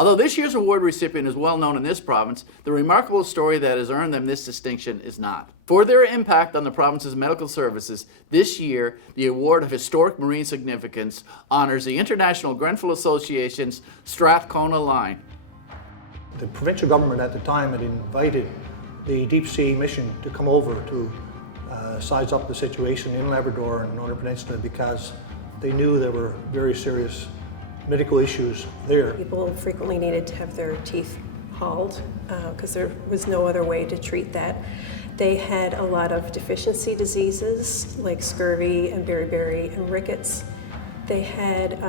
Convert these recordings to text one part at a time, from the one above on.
Although this year's award recipient is well known in this province, the remarkable story that has earned them this distinction is not. For their impact on the province's medical services, this year, the Award of Historic Marine Significance honors the International Grenfell Association's Strathcona line. The provincial government at the time had invited the deep sea mission to come over to size up the situation in Labrador and Northern Peninsula because they knew there were very serious medical issues there. People frequently needed to have their teeth hauled because there was no other way to treat that. They had a lot of deficiency diseases like scurvy and beriberi and rickets. They had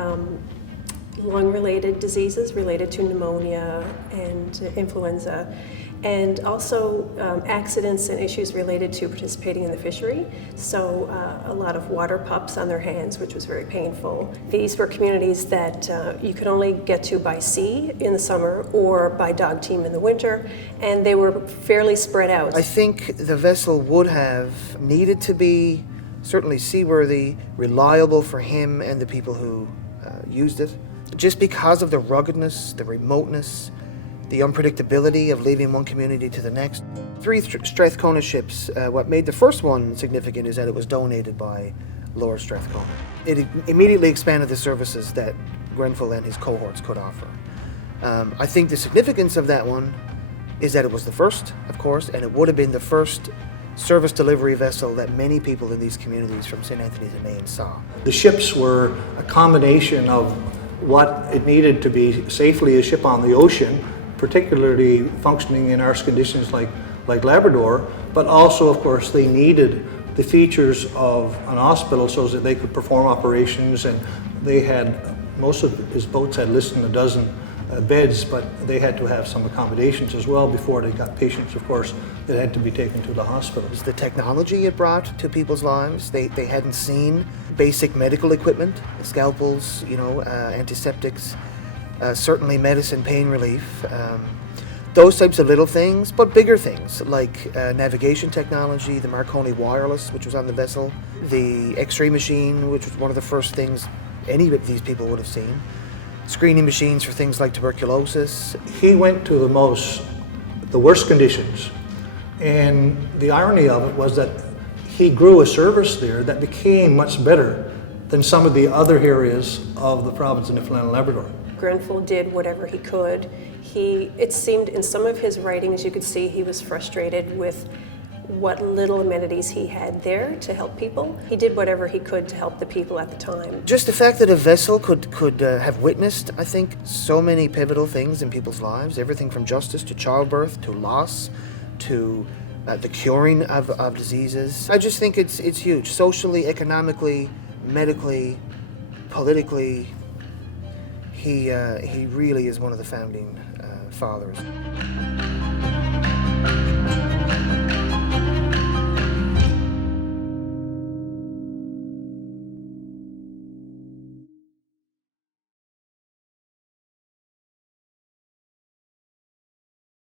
lung-related diseases related to pneumonia and influenza, and also accidents and issues related to participating in the fishery. So a lot of water pups on their hands, which was very painful. These were communities that you could only get to by sea in the summer or by dog team in the winter, and they were fairly spread out. I think the vessel would have needed to be certainly seaworthy, reliable for him and the people who used it, just because of the ruggedness, the remoteness, the unpredictability of leaving one community to the next. 3 Strathcona ships, what made the first one significant is that it was donated by Lord Strathcona. It immediately expanded the services that Grenfell and his cohorts could offer. I think the significance of that one is that it was the first, of course, and it would have been the first service delivery vessel that many people in these communities from St. Anthony's and Maine saw. The ships were a combination of what it needed to be safely a ship on the ocean, particularly functioning in harsh conditions like Labrador, but also, of course, they needed the features of an hospital so that they could perform operations, and they had, most of his boats had less than a dozen beds, but they had to have some accommodations as well before they got patients, of course, that had to be taken to the hospitals. The technology it brought to people's lives, they hadn't seen basic medical equipment, scalpels, antiseptics, certainly medicine, pain relief, those types of little things, but bigger things like navigation technology, the Marconi wireless, which was on the vessel, the X-ray machine, which was one of the first things any of these people would have seen, screening machines for things like tuberculosis. He went to the worst conditions, and the irony of it was that he grew a service there that became much better than some of the other areas of the province of Newfoundland and Labrador. Grenfell did whatever he could. It seemed in some of his writings you could see he was frustrated with what little amenities he had there to help people. He did whatever he could to help the people at the time. Just the fact that a vessel could have witnessed, I think, so many pivotal things in people's lives, everything from justice to childbirth to loss to the curing of diseases. I just think it's huge, socially, economically, medically, politically. He really is one of the founding fathers.